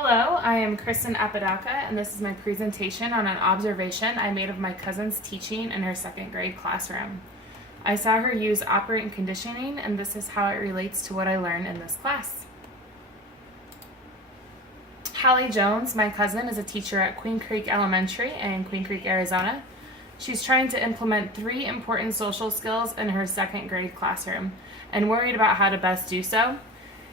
Hello, I am Kristen Apodaca, and this is my presentation on an observation I made of my cousin's teaching in her second grade classroom. I saw her use operant conditioning, and this is how it relates to what I learned in this class. Hallie Jones, my cousin, is a teacher at Queen Creek Elementary in Queen Creek, Arizona. She's trying to implement 3 important social skills in her second grade classroom and worried about how to best do so.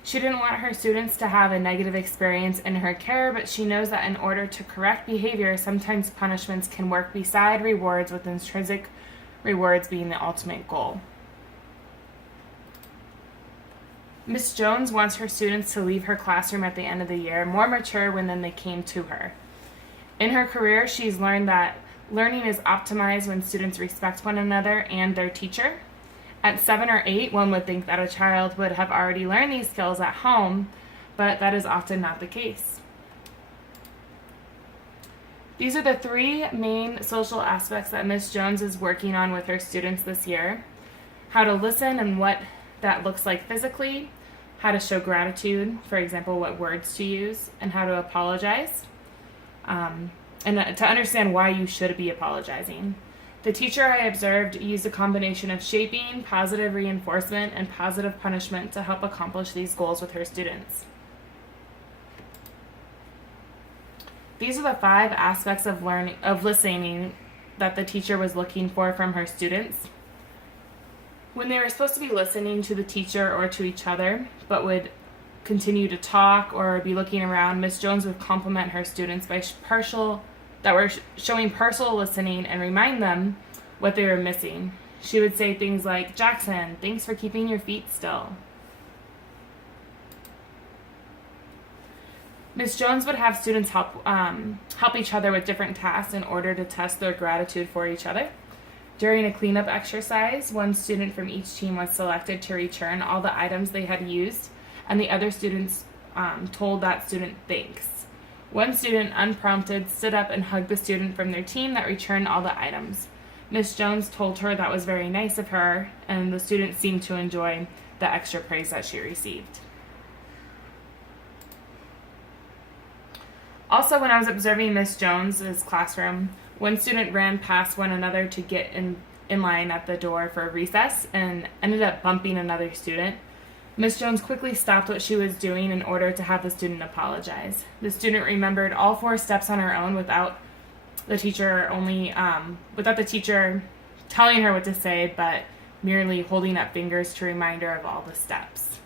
She didn't want her students to have a negative experience in her care, but she knows that in order to correct behavior, sometimes punishments can work beside rewards, with intrinsic rewards being the ultimate goal. Ms. Jones wants her students to leave her classroom at the end of the year more mature than they came to her. In her career, she's learned that learning is optimized when students respect one another and their teacher. At 7 or 8, one would think that a child would have already learned these skills at home, but that is often not the case. These are the 3 main social aspects that Ms. Jones is working on with her students this year: how to listen and what that looks like physically, how to show gratitude, for example, what words to use, and how to apologize, and to understand why you should be apologizing. The teacher I observed used a combination of shaping, positive reinforcement, and positive punishment to help accomplish these goals with her students. These are the 5 aspects of listening that the teacher was looking for from her students. When they were supposed to be listening to the teacher or to each other, but would continue to talk or be looking around, Ms. Jones would compliment her students that were showing partial listening and remind them what they were missing. She would say things like, "Jackson, thanks for keeping your feet still." Ms. Jones would have students help each other with different tasks in order to test their gratitude for each other. During a cleanup exercise, one student from each team was selected to return all the items they had used, and the other students told that student thanks. One student, unprompted, stood up and hugged the student from their team that returned all the items. Ms. Jones told her that was very nice of her, and the student seemed to enjoy the extra praise that she received. Also, when I was observing Ms. Jones's classroom, one student ran past one another to get in line at the door for recess and ended up bumping another student. Ms. Jones quickly stopped what she was doing in order to have the student apologize. The student remembered all 4 steps on her own without the teacher telling her what to say, but merely holding up fingers to remind her of all the steps.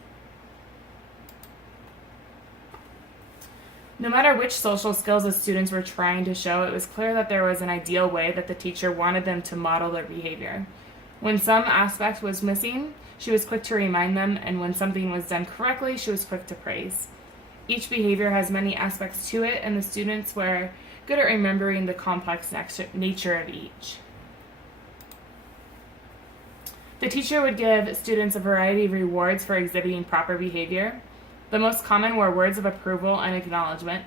No matter which social skills the students were trying to show, it was clear that there was an ideal way that the teacher wanted them to model their behavior. When some aspect was missing, she was quick to remind them, and when something was done correctly, she was quick to praise. Each behavior has many aspects to it, and the students were good at remembering the complex nature of each. The teacher would give students a variety of rewards for exhibiting proper behavior. The most common were words of approval and acknowledgement,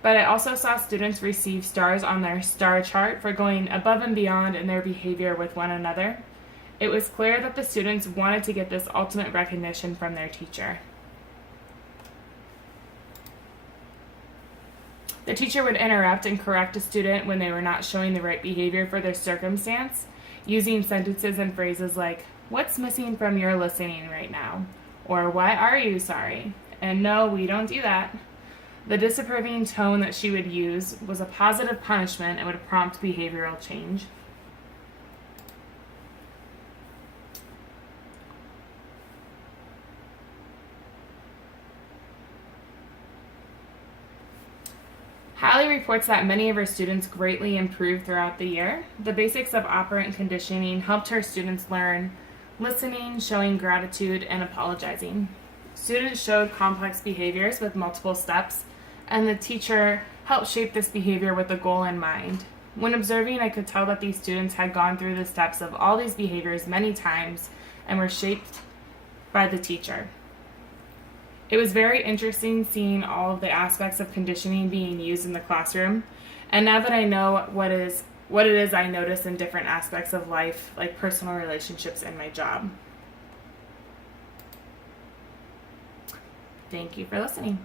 but I also saw students receive stars on their star chart for going above and beyond in their behavior with one another. It was clear that the students wanted to get this ultimate recognition from their teacher. The teacher would interrupt and correct a student when they were not showing the right behavior for their circumstance, using sentences and phrases like, "What's missing from your listening right now?" or "Why are you sorry?" And "No, we don't do that." The disapproving tone that she would use was a positive punishment and would prompt behavioral change. Hallie reports that many of her students greatly improved throughout the year. The basics of operant conditioning helped her students learn listening, showing gratitude, and apologizing. Students showed complex behaviors with multiple steps, and the teacher helped shape this behavior with a goal in mind. When observing, I could tell that these students had gone through the steps of all these behaviors many times and were shaped by the teacher. It was very interesting seeing all of the aspects of conditioning being used in the classroom, and now that I know what it is I notice in different aspects of life, like personal relationships and my job. Thank you for listening.